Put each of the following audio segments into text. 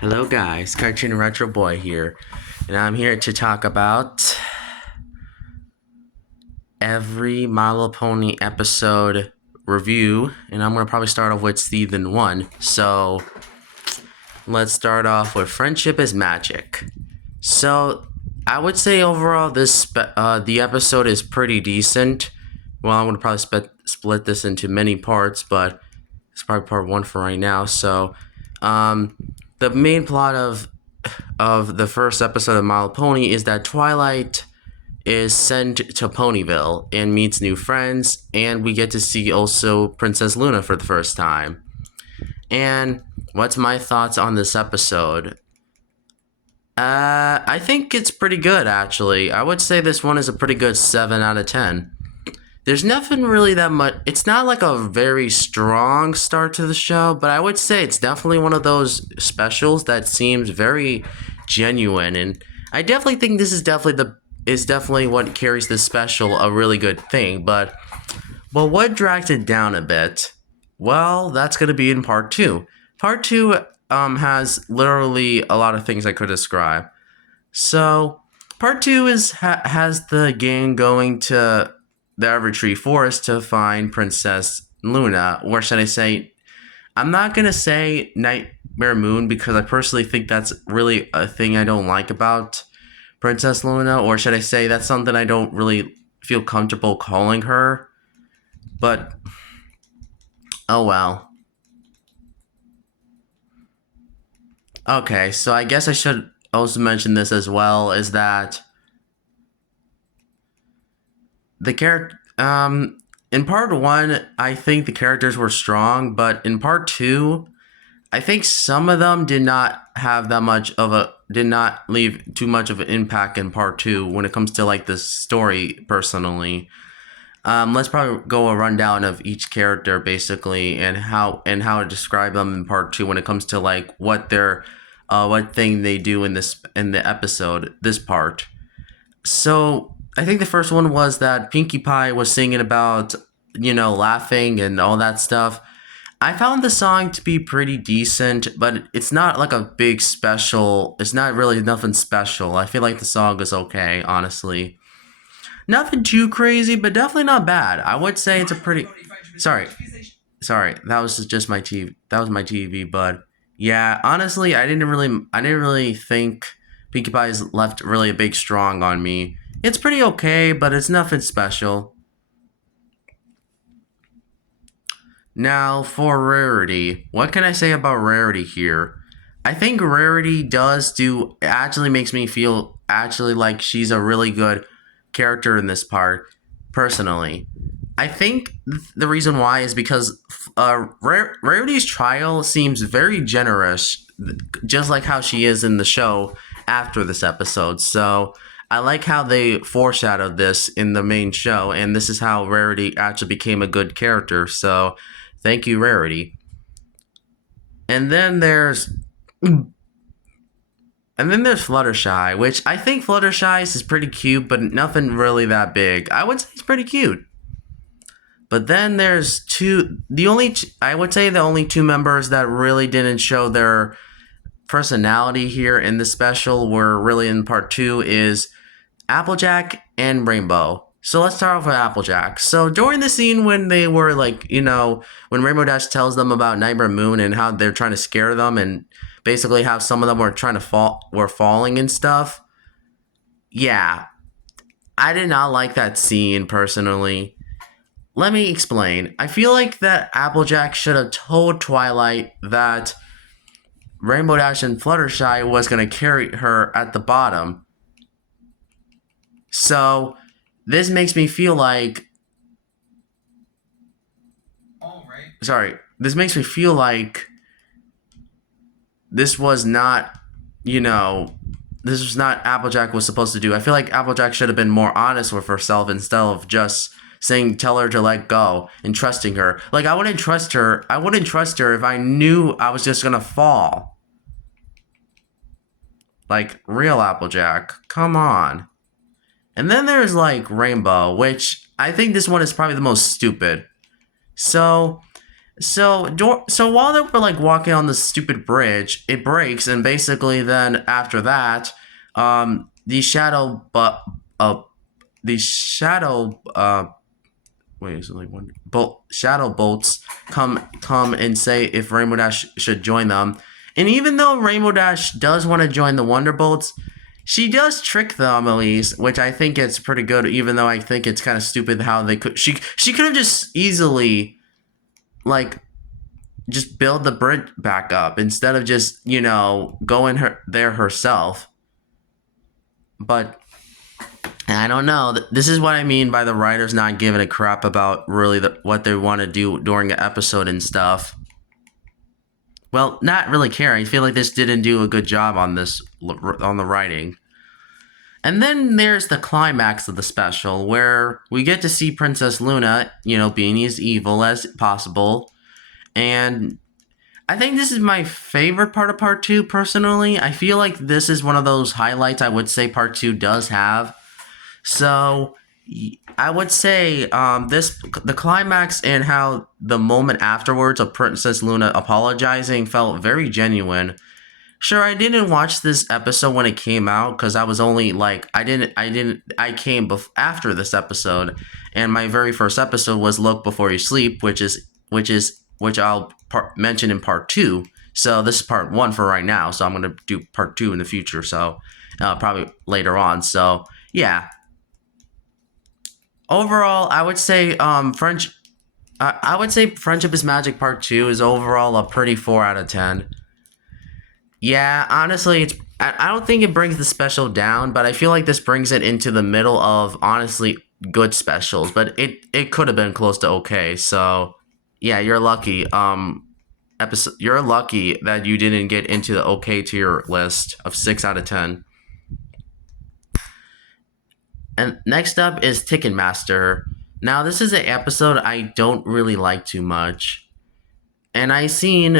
Hello guys, Cartoon Retro Boy here, and I'm here to talk about every My Little Pony episode review, and I'm gonna probably start off with Season 1. So, let's start off with Friendship is Magic. So, I would say overall the episode is pretty decent. Well, I'm gonna probably split this into many parts, but it's probably part 1 for right now. So, um, the main plot of the first episode of My Little Pony is that Twilight is sent to Ponyville and meets new friends, and we get to see also Princess Luna for the first time. And what's my thoughts on this episode? I think it's pretty good actually. I would say this one is a pretty good 7 out of 10. There's nothing really that much. It's not like a very strong start to the show, but I would say it's definitely one of those specials that seems very genuine, and I definitely think this is definitely what carries this special a really good thing. But what drags it down a bit? Well, that's gonna be in part two. Part two has literally a lot of things I could describe. So part two has the gang going to the Evertree Forest to find Princess Luna, or should I say, I'm not gonna say Nightmare Moon because I personally think that's really a thing I don't like about Princess Luna, or should I say that's something I don't really feel comfortable calling her. But oh well. Okay, so I guess I should also mention this as well is that the character in part 1 I think the characters were strong, but in part 2 I think some of them did not leave too much of an impact in part 2 when it comes to like the story personally. Let's probably go a rundown of each character basically and how to describe them in part 2 when it comes to like what thing they do in the episode this part. So I think the first one was that Pinkie Pie was singing about, laughing and all that stuff. I found the song to be pretty decent, but it's not like a big special. It's not really nothing special. I feel like the song is okay, honestly. Nothing too crazy, but definitely not bad. I would say it's a pretty. Sorry, sorry. That was just my TV. That was my TV, but yeah, honestly, I didn't really think Pinkie Pie's left really a big strong on me. It's pretty okay, but it's nothing special. Now, for Rarity, what can I say about Rarity here? I think Rarity actually makes me feel actually like she's a really good character in this part, personally. I think the reason why is because Rarity's trial seems very generous, just like how she is in the show after this episode. So I like how they foreshadowed this in the main show, and this is how Rarity actually became a good character. So thank you, Rarity. And then there's Fluttershy, which I think Fluttershy is pretty cute, but nothing really that big. I would say it's pretty cute. But then there's I would say the only two members that really didn't show their personality here in the special were really in part 2 is Applejack and Rainbow. So let's start off with Applejack. So during the scene when they were like, when Rainbow Dash tells them about Nightmare Moon and how they're trying to scare them and basically how some of them were were falling and stuff. Yeah, I did not like that scene personally. Let me explain. I feel like that Applejack should have told Twilight that Rainbow Dash and Fluttershy was going to carry her at the bottom. So this makes me feel like sorry, this makes me feel like this was not, this was not Applejack was supposed to do. I feel like Applejack should have been more honest with herself instead of just saying tell her to let go and trusting her. Like I wouldn't trust her. I wouldn't trust her if I knew I was just gonna fall. Like real Applejack. Come on. And then there's like Rainbow, which I think this one is probably the most stupid. So So while they were like walking on this stupid bridge, it breaks, and basically then after that, the uh the shadow wait, is it like one bolt shadow bolts come and say if Rainbow Dash should join them. And even though Rainbow Dash does want to join the Wonderbolts, she does trick them at least, which I think it's pretty good, even though I think it's kind of stupid how they could she could have just easily like just build the bridge back up instead of just, going there herself. But I don't know. This is what I mean by the writers not giving a crap about really what they want to do during the episode and stuff. Well, not really caring. I feel like this didn't do a good job on the writing. And then there's the climax of the special where we get to see Princess Luna, being as evil as possible. And I think this is my favorite part of part two, personally. I feel like this is one of those highlights I would say part two does have. So I would say the climax and how the moment afterwards of Princess Luna apologizing felt very genuine. Sure, I didn't watch this episode when it came out because I was only like I came after this episode, and my very first episode was Look Before You Sleep, which I'll mention in part two. So this is part one for right now. So I'm gonna do part two in the future. So probably later on. So yeah. Overall, I would say French. I would say Friendship is Magic Part Two is overall a pretty 4 out of 10. Yeah, honestly, I don't think it brings the special down, but I feel like this brings it into the middle of honestly good specials. But it could have been close to okay. So yeah, you're lucky. You're lucky that you didn't get into the okay tier list of 6 out of 10. And next up is Ticketmaster. Now, this is an episode I don't really like too much, and I seen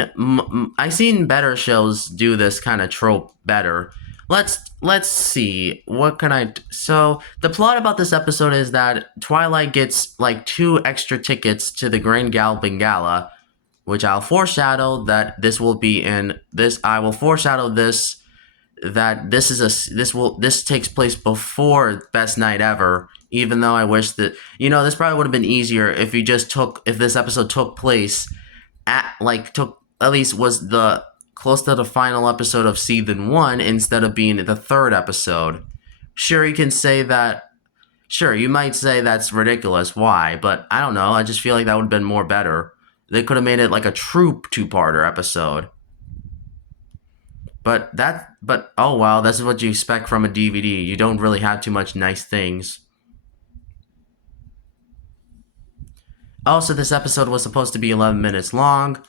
better shows do this kind of trope better. Let's see what can I. So the plot about this episode is that Twilight gets like 2 extra tickets to the Grand Galloping Gala, which I'll foreshadow that this will be in this. I will foreshadow this that this takes place before Best Night Ever. Even though I wish that this probably would have been easier if this episode took place took at least was the close to the final episode of season one instead of being the third episode. Sure, you can say that. Sure, you might say that's ridiculous. Why? But I don't know. I just feel like that would have been more better. They could have made it like a true two-parter episode. But oh well, that's what you expect from a DVD. You don't really have too much nice things. Also, this episode was supposed to be 11 minutes long.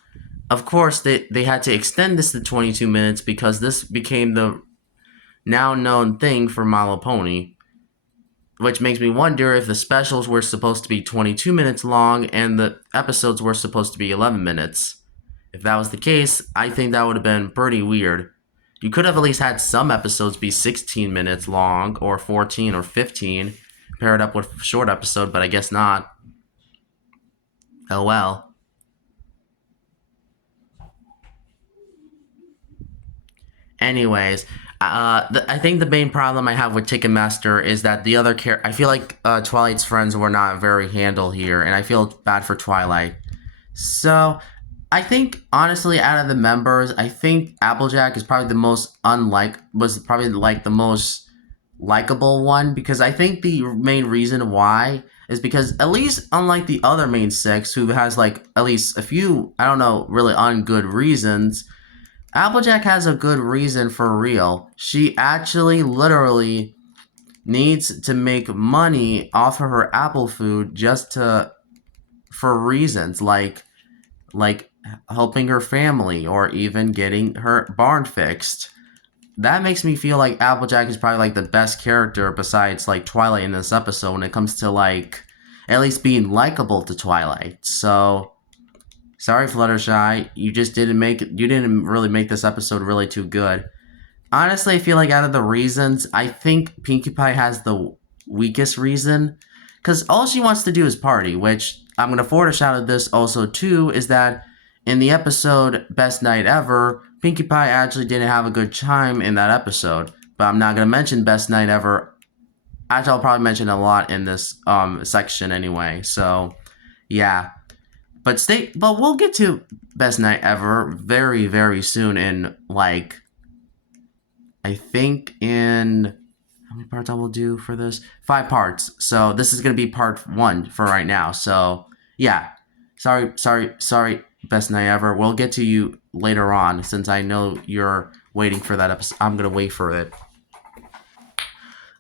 Of course, they had to extend this to 22 minutes because this became the now known thing for My Little Pony. Which makes me wonder if the specials were supposed to be 22 minutes long and the episodes were supposed to be 11 minutes. If that was the case, I think that would have been pretty weird. You could have at least had some episodes be 16 minutes long, or 14 or 15, paired up with a short episode, but I guess not. Oh well. Anyways, I think the main problem I have with Ticketmaster is that the other I feel like Twilight's friends were not very handled here, and I feel bad for Twilight. So, I think honestly, out of the members, I think Applejack is probably was probably like the most likable one because I think the main reason why is because at least unlike the other main six who has like at least a few I don't know really ungood reasons, Applejack has a good reason for real. She actually literally needs to make money off of her apple food for reasons like helping her family or even getting her barn fixed. That makes me feel like Applejack is probably like the best character besides like Twilight in this episode when it comes to like at least being likable to Twilight. So sorry, Fluttershy, you didn't really make this episode really too good. Honestly, I feel like out of the reasons, I think Pinkie Pie has the weakest reason. Because all she wants to do is party, which I'm going to foreshadow this also too, is that in the episode Best Night Ever, Pinkie Pie actually didn't have a good time in that episode. But I'm not going to mention Best Night Ever. Actually, I'll probably mention a lot in this section anyway. So, yeah. But we'll get to Best Night Ever very, very soon in, like, I think in... How many parts I will do for this? 5 parts. So this is going to be part 1 for right now. So, yeah. Sorry, Best Night Ever. We'll get to you later on, since I know you're waiting for that episode. I'm going to wait for it.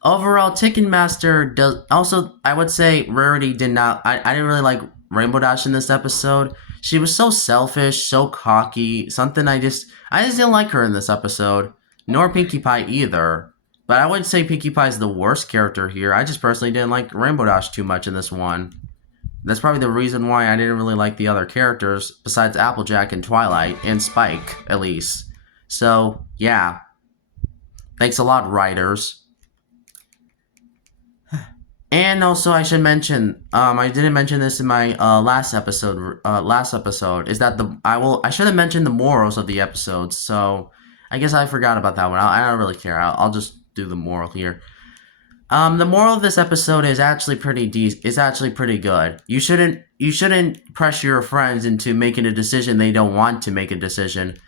Overall, Ticketmaster does... Also, I would say Rarity did not... I didn't really like Rainbow Dash in this episode. She was so selfish, so cocky. Something I just didn't like her in this episode. Nor Pinkie Pie either. But I wouldn't say Pinkie Pie is the worst character here. I just personally didn't like Rainbow Dash too much in this one. That's probably the reason why I didn't really like the other characters, besides Applejack and Twilight, and Spike, at least. So, yeah. Thanks a lot, writers. And also, I should mention, I didn't mention this in my last episode, is that I should have mentioned the morals of the episodes, so I guess I forgot about that one. I don't really care. I'll just do the moral here. The moral of this episode is actually pretty good. You shouldn't pressure your friends into making a decision they don't want to make a decision.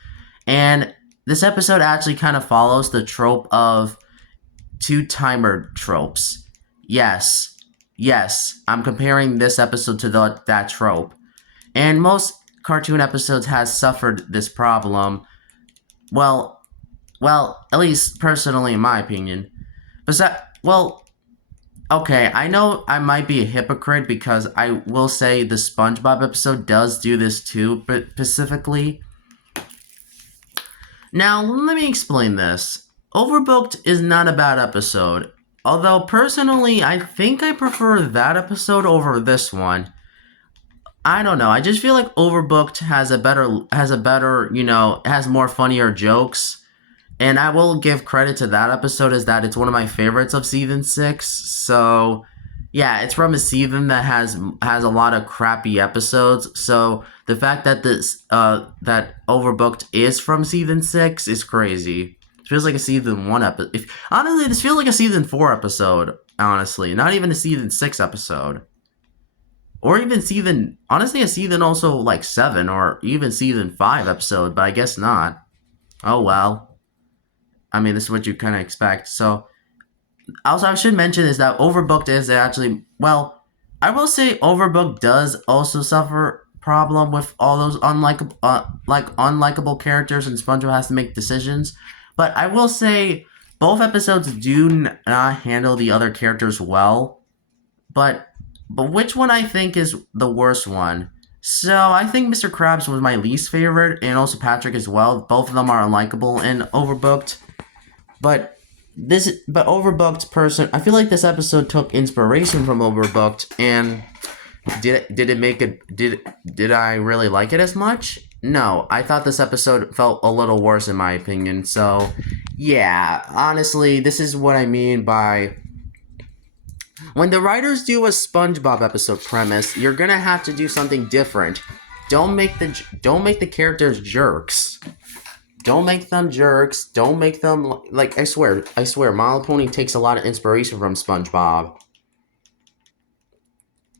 And this episode actually kind of follows the trope of 2-timer tropes. Yes, I'm comparing this episode to that trope. And most cartoon episodes has suffered this problem. Well, at least personally in my opinion. Okay, I know I might be a hypocrite because I will say the SpongeBob episode does do this too, but specifically. Now, let me explain this. Overbooked is not a bad episode. Although, personally, I think I prefer that episode over this one. I don't know. I just feel like Overbooked has more funnier jokes. And I will give credit to that episode as that it's one of my favorites of season 6. So, yeah, it's from a season that has a lot of crappy episodes. So, the fact that that Overbooked is from season 6 is crazy. It feels like a season 1 episode. Honestly, this feels like a season 4 episode, honestly. Not even a season 6 episode. Or even a season also like 7 or even season 5 episode, but I guess not. Oh well. I mean, this is what you kind of expect. So, also I should mention is that Overbooked is actually, well, I will say Overbooked does also suffer problem with all those unlikable characters and SpongeBob has to make decisions. But I will say both episodes do not handle the other characters well. But which one I think is the worst one? So I think Mr. Krabs was my least favorite, and also Patrick as well. Both of them are unlikable and Overbooked. But Overbooked person, I feel like this episode took inspiration from Overbooked, and did I really like it as much? No, I thought this episode felt a little worse in my opinion. So, yeah, honestly, this is what I mean by when the writers do a SpongeBob episode premise, you're gonna have to do something different. Don't make the characters jerks. Don't make them jerks. Don't make them like I swear, My Little Pony takes a lot of inspiration from SpongeBob.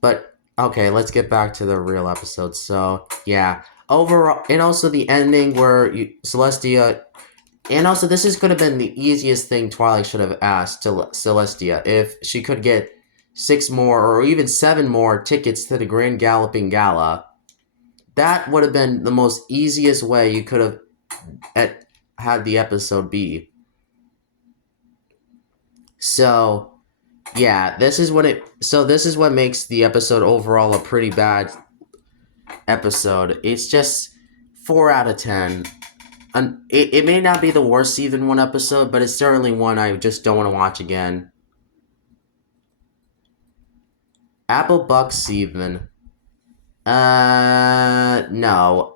But okay, let's get back to the real episode. So yeah, overall, and also the ending where Celestia, and also this could have been the easiest thing Twilight should have asked to Celestia if she could get 6 more or even 7 more tickets to the Grand Galloping Gala. That would have been the most easiest way you could have had the episode be. So, yeah, this is what makes the episode overall a pretty bad episode. It's just 4 out of 10. It may not be the worst season 1 episode, but it's certainly one I just don't want to watch again. Apple Buck season. No.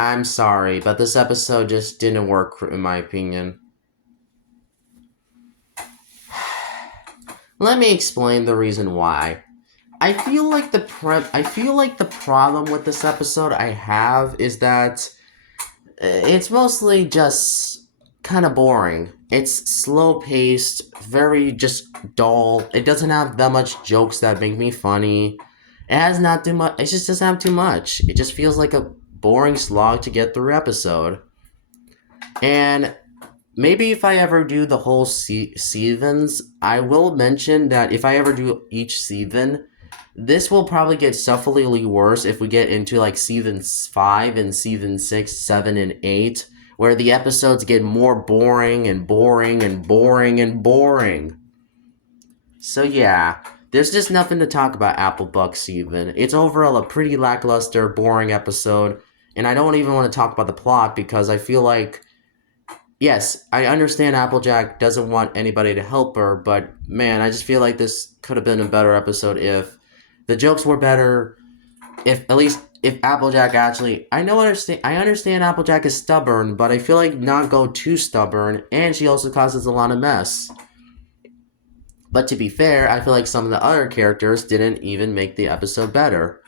I'm sorry, but this episode just didn't work in my opinion. Let me explain the reason why. I feel like the problem with this episode I have is that it's mostly just kind of boring. It's slow paced, very just dull. It doesn't have that much jokes that make me funny. It has not too much. It just doesn't have too much. It just feels like a boring slog to get through episode. And maybe if I ever do the whole seasons, I will mention that if I ever do each season, this will probably get sufferingly worse if we get into like season 5 and season 6, 7, and 8, where the episodes get more boring and boring and boring and boring. So yeah, there's just nothing to talk about Applebuck season. It's overall a pretty lackluster, boring episode, and I don't even want to talk about the plot because I feel like, yes, I understand Applejack doesn't want anybody to help her, but man, I just feel like this could have been a better episode if the jokes were better. If at least if Applejack actually, I understand Applejack is stubborn, but I feel like not go too stubborn, and she also causes a lot of mess. But to be fair, I feel like some of the other characters didn't even make the episode better.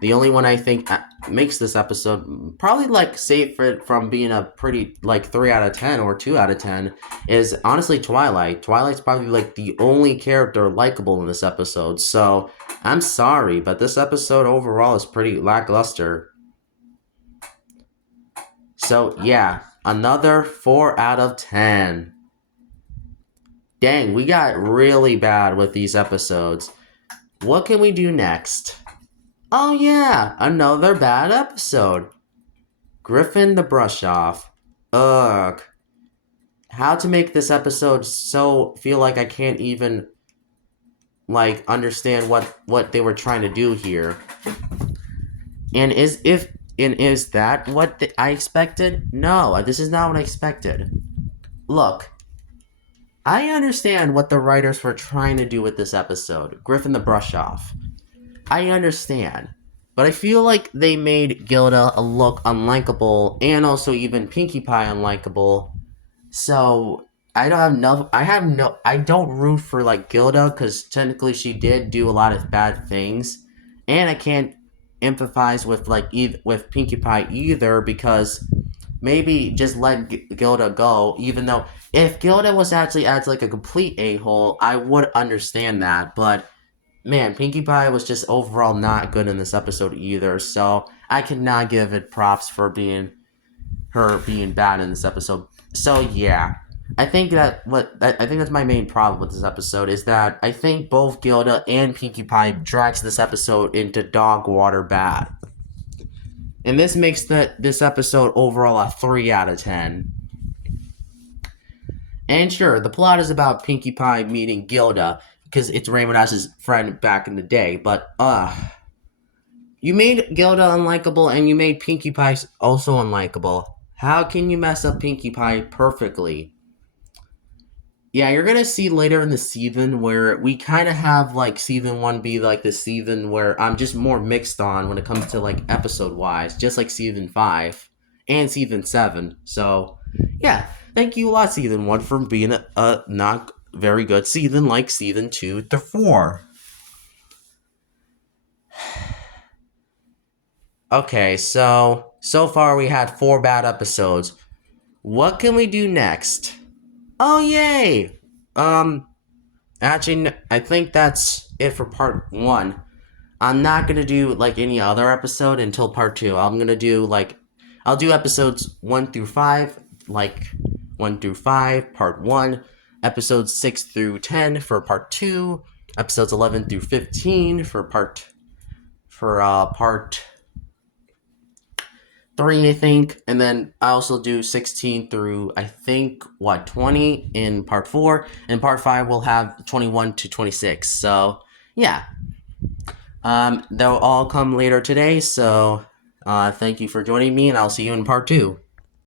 The only one I think makes this episode probably like safe from being a pretty like 3 out of 10 or 2 out of 10 is honestly Twilight. Twilight's probably like the only character likable in this episode. So I'm sorry, but this episode overall is pretty lackluster. So yeah, another 4 out of 10. Dang, we got really bad with these episodes. What can we do next? Oh yeah, another bad episode. Griffin the Brush Off. Ugh. How to make this episode so feel like I can't even like understand what they were trying to do here. And is that what I expected? No, this is not what I expected. Look, I understand what the writers were trying to do with this episode, Griffin the Brush Off. I understand. But I feel like they made Gilda look unlikable, and also even Pinkie Pie unlikable. So I don't root for like Gilda because technically she did do a lot of bad things, and I can't empathize with with Pinkie Pie either because maybe just let Gilda go. Even though if Gilda was actually as like a complete a-hole, I would understand that. But man, Pinkie Pie was just overall not good in this episode either. So I cannot give it props for being bad in this episode. So yeah, I think that's my main problem with this episode is that I think both Gilda and Pinkie Pie drags this episode into dog water bad. And this makes this episode overall a 3 out of 10. And sure, the plot is about Pinkie Pie meeting Gilda, because it's Rainbow Dash's friend back in the day, but, you made Gilda unlikable, and you made Pinkie Pie also unlikable. How can you mess up Pinkie Pie perfectly? Yeah, you're gonna see later in the season where we kind of have, like, season 1 be, like, the season where I'm just more mixed on when it comes to, like, episode-wise, just like season 5 and season 7. So, yeah, thank you a lot, season 1, for being a not very good season like season 2 to 4. Okay, so far we had 4 bad episodes. What can we do next? Oh, yay! Actually, I think that's it for part 1. I'm not gonna do, like, any other episode until part 2. I'm gonna do, like, I'll do episodes 1 through 5, like, 1 through 5, part 1, episodes 6 through 10 for part 2, episodes 11 through 15 for part 3, I think, and then I also do 16 through, I think, 20 in part 4, and part 5 will have 21 to 26, so, yeah. They'll all come later today, so, thank you for joining me, and I'll see you in part 2.